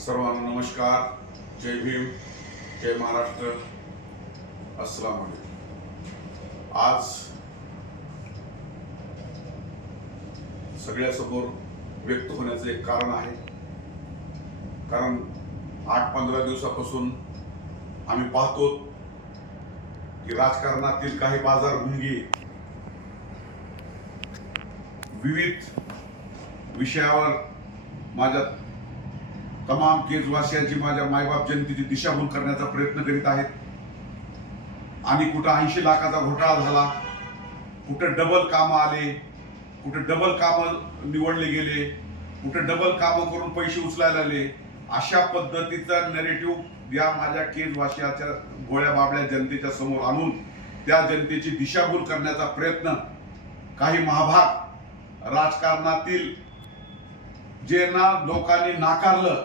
सर्वांना नमस्कार जय भीम जय महाराष्ट्र अस्सलाम वालेकुम आज सगळ्यासमोर व्यक्त होण्याचं एक कारण आहे कारण आठ पंधरा दिवसापासून आम्ही पाहतो की राजकारणातील काही बाजार भुंगी विविध विषयावर माझ्या तमाम केजवासियांची माझ्या मायबाप जनतेची दिशाभूल करण्याचा प्रयत्न करीत आहेत आणि कुठं ऐंशी लाखाचा घोटाळा झाला कुठं डबल कामं आले कुठं डबल कामं निवडले गेले कुठं डबल कामं करून पैसे उचलायला आले अशा पद्धतीचा नेरेटिव्ह या माझ्या केजवासियाच्या गोळ्या बाबड्या जनतेच्या समोर आणून त्या जनतेची दिशाभूल करण्याचा प्रयत्न काही महाभाग राजकारणातील जे ना लोकांनी नाकारलं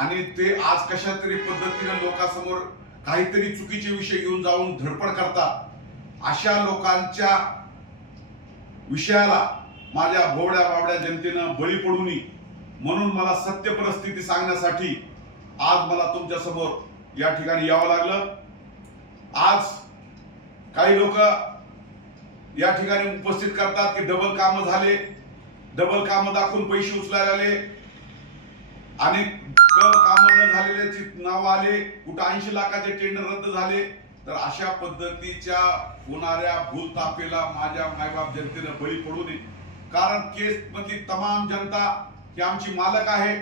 आणि ते आज कशा तरी पद्धतीने लोकांसमोर काहीतरी चुकीचे विषय घेऊन जाऊन धडपड करतात अशा लोकांच्या विषयाला माझ्या भोवड्या बावड्या जनतेनं बळी पडू नये म्हणून मला सत्य परिस्थिती सांगण्यासाठी आज मला तुमच्या समोर या ठिकाणी यावं लागलं आज काही लोक या ठिकाणी उपस्थित करतात की डबल कामं झाले डबल कामं दाखवून पैसे उचलायला आले आणि काम न झालेल्याची नाव आले कुठं ऐंशी लाखाचे टेंडर रद्द झाले तर अशा पद्धतीच्या होणाऱ्या भूलतापेला माझ्या मायबाप जनतेनं बळी पडू नये कारण केस मधली तमाम जनता ही आमची मालक आहे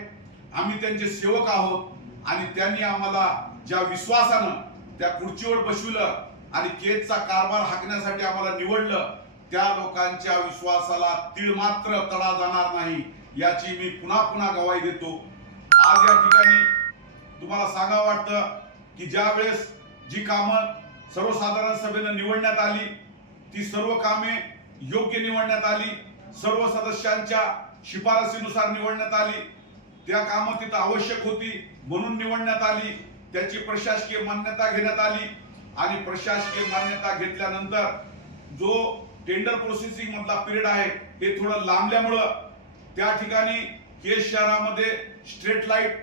आम्ही त्यांचे सेवक आहोत आणि त्यांनी आम्हाला ज्या विश्वासानं त्या खुर्चीवर बसविलं आणि केसचा कारभार हाकण्यासाठी आम्हाला निवडलं त्या लोकांच्या विश्वासाला तीळ मात्र तडा जाणार नाही याची मी पुन्हा पुन्हा गवाही देतो आज या ठिकाणी तुम्हाला सांगावं वाटतं की ज्या वेळेस जी कामं सर्वसाधारण सभेनं निवडण्यात आली ती सर्व कामे योग्य निवडण्यात आली सर्व सदस्यांच्या शिफारसीनुसार निवडण्यात आली त्या कामं तिथं आवश्यक होती म्हणून निवडण्यात आली त्याची प्रशासकीय मान्यता घेण्यात आली आणि प्रशासकीय मान्यता घेतल्यानंतर जो टेंडर प्रोसेसिंग मधला पिरियड आहे ते थोडं लांबल्यामुळं त्या ठिकाणी केस शहरामध्ये स्ट्रेट लाईट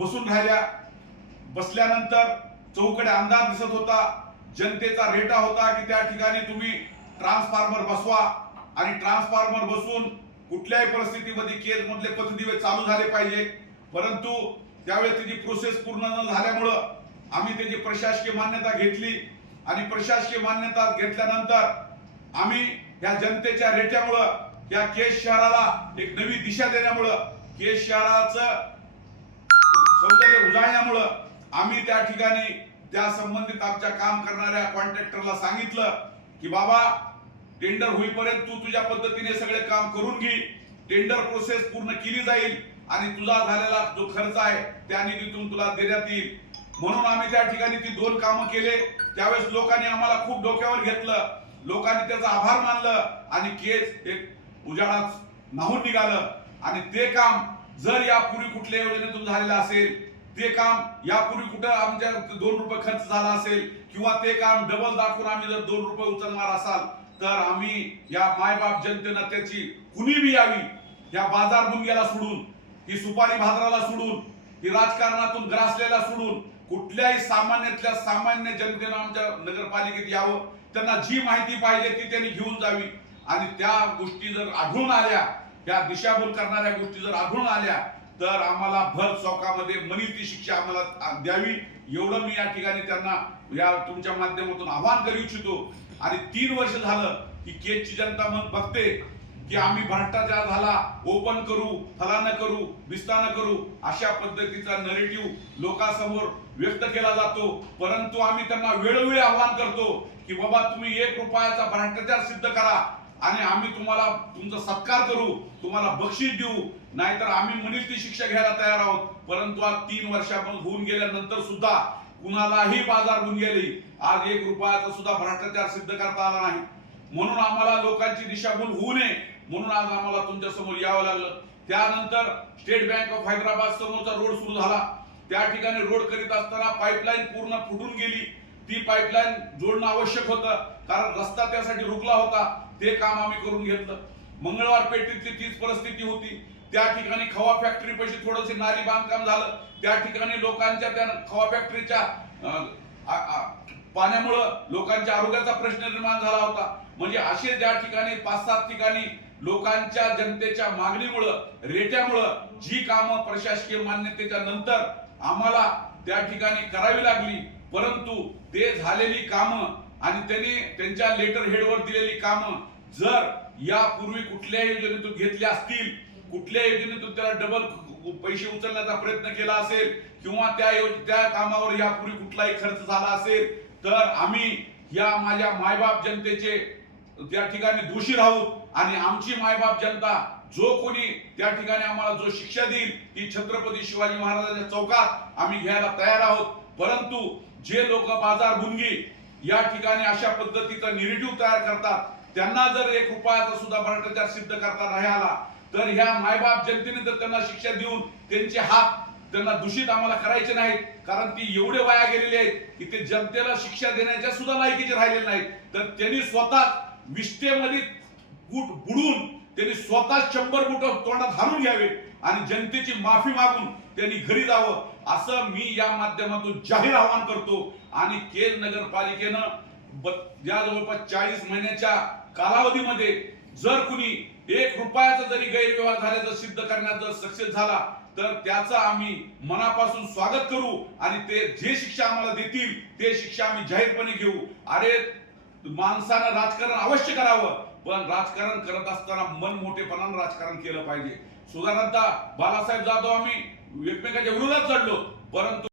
बसून राहिल्या बसल्यानंतर चौकडे अंधार दिसत होता जनतेचा रेटा होता की त्या ठिकाणी तुम्ही ट्रान्सफॉर्मर बसवा आणि ट्रान्सफॉर्मर बसून कुठल्याही परिस्थितीमध्ये केस मधले पथदिवे चालू झाले पाहिजे परंतु त्यावेळेस त्याची प्रोसेस पूर्ण न झाल्यामुळं आम्ही त्याची प्रशासकीय मान्यता घेतली आणि प्रशासकीय मान्यता घेतल्यानंतर आम्ही या जनतेच्या रेट्यामुळं या केस शहराला एक नवी दिशा देण्यामुळं केस शहराचं सौंदर्य उजाळण्यामुळं आम्ही त्या ठिकाणी त्या संबंधित आमच्या काम करणाऱ्या कॉन्ट्रॅक्टरला सांगितलं की बाबा टेंडर होईपर्यंत तू तुझ्या पद्धतीने सगळे काम करून घे टेंडर प्रोसेस पूर्ण केली जाईल आणि तुझा झालेला जो खर्च आहे त्या निधीतून तुला देण्यात येईल म्हणून आम्ही त्या ठिकाणी ती दोन कामं केले त्यावेळेस लोकांनी आम्हाला खूप डोक्यावर घेतलं लोकांनी त्याचा आभार मानलं आणि केस एक उजाडाच नाहून निघालं आणि ते काम जर यापूर्वी कुठल्या योजनेतून झालेलं असेल ते काम यापूर्वी कुठं आमच्या दोन रुपये खर्च झाला असेल किंवा ते काम डबल दाखवून आम्ही जर दोन रुपये उचलणार असाल तर आम्ही या मायबाप जनतेनं त्याची कुणी बी यावी या बाजार बुंग्याला सोडून ही सुपारी भाजराला सोडून ही राजकारणातून ग्रासलेला सोडून कुठल्याही सामान्यातल्या सामान्य जनतेनं आमच्या नगरपालिकेत यावं त्यांना जी माहिती पाहिजे ती त्यांनी घेऊन जावी आणि त्या गोष्टी जर आढळून आल्या त्या दिशाभूल करणाऱ्या गोष्टी जर आढळून आल्या तर आम्हाला भर चौकामध्ये मनी शिक्षा आम्हाला द्यावी एवढं मी या ठिकाणी त्यांना या तुमच्या माध्यमातून आव्हान करू इच्छितो आणि तीन वर्ष झालं की केजची जनता मग बघते की आम्ही भ्रष्टाचार झाला ओपन करू फलानं करू बिस्तानं करू अशा पद्धतीचा नरेटिव्ह लोकांसमोर व्यक्त केला जातो परंतु आम्ही त्यांना वेळोवेळी आव्हान करतो की बाबा तुम्ही एक रुपयाचा भ्रष्टाचार सिद्ध करा आणि आम्ही तुम्हाला तुमचा सत्कार करू तुम्हाला बक्षीस देऊ नाहीतर आम्ही म्हणील ती शिक्षा घ्यायला तयार आहोत परंतु आज तीन वर्षापासून होऊन गेल्यानंतर सुद्धा कुणालाही बाजार होऊन गेली आज एक रुपयाचा सुद्धा भ्रष्टाचार सिद्ध करता आला नाही म्हणून आम्हाला लोकांची दिशाभूल होऊ नये म्हणून आज आम्हाला तुमच्या समोर यावं लागलं त्यानंतर स्टेट बँक ऑफ हैदराबाद समोरचा रोड सुरू झाला त्या ठिकाणी रोड करीत असताना पाईपलाईन पूर्ण फुटून गेली ती पाईपलाईन जोडणं आवश्यक होतं कारण रस्ता त्यासाठी रुकला होता ते काम आम्ही करून घेतलं मंगळवार पेठेतली तीच परिस्थिती होती त्या ठिकाणी खवा फॅक्टरी पैसे नाली बांधकाम झालं त्या ठिकाणी लोकांच्या त्या खवा फॅक्टरीच्या पाण्यामुळं लोकांच्या आरोग्याचा प्रश्न निर्माण झाला होता म्हणजे असे ज्या ठिकाणी पाच सात ठिकाणी लोकांच्या जनतेच्या मागणीमुळं रेट्यामुळं जी कामं प्रशासकीय मान्यतेच्या नंतर आम्हाला त्या ठिकाणी करावी लागली परंतु ते झालेली कामं आणि त्यांनी त्यांच्या लेटर हेडवर दिलेली कामं जर यापूर्वी कुठल्या योजनेतून घेतल्या असतील कुठल्या योजनेतून त्याला डबल पैसे उचलण्याचा प्रयत्न केला असेल किंवा त्या त्या कामावर यापूर्वी कुठलाही खर्च झाला असेल तर आम्ही या माझ्या मायबाप जनतेचे त्या ठिकाणी दोषी राहू आणि आमची मायबाप जनता जो कोणी त्या ठिकाणी आम्हाला जो शिक्षा देईल ती छत्रपती शिवाजी महाराजांच्या चौकात आम्ही घ्यायला तयार आहोत परंतु जे लोक बाजार भुंगी या ठिकाणी अशा पद्धतीचा निगेटिव्ह तयार करतात त्यांना जर एक उपायाचा सुद्धा भ्रष्टाचार सिद्ध करता नाही तर ह्या मायबाप जनतेने जर त्यांना शिक्षा देऊन त्यांचे हात त्यांना दूषित आम्हाला करायचे नाहीत कारण ती एवढे वाया गेलेले आहेत की ते जनतेला शिक्षा देण्याच्या सुद्धा लायकीचे राहिलेले नाहीत तर त्यांनी स्वतः विष्टेमध्ये गुट बुडून त्यांनी स्वतः शंभर बुट तोंडात घालून घ्यावे आणि जनतेची माफी मागून त्यांनी घरी जावं असं मी या माध्यमातून जाहीर आवाहन करतो आणि केल नगरपालिकेनं या जवळपास चाळीस महिन्याच्या कालावधीमध्ये जर कुणी एक रुपयाचा जरी गैरव्यवहार झाल्याचं सिद्ध करण्यात जर सक्सेस झाला तर त्याचा आम्ही मनापासून स्वागत करू आणि ते जे शिक्षा आम्हाला देतील ते शिक्षा आम्ही जाहीरपणे घेऊ अरे माणसानं राजकारण अवश्य करावं पण राजकारण करत असताना मन मोठेपणानं राजकारण केलं पाहिजे सुधारणता बालासाहेब जाधव आम्ही एकमेकाच्या विरोधात चढलो परंतु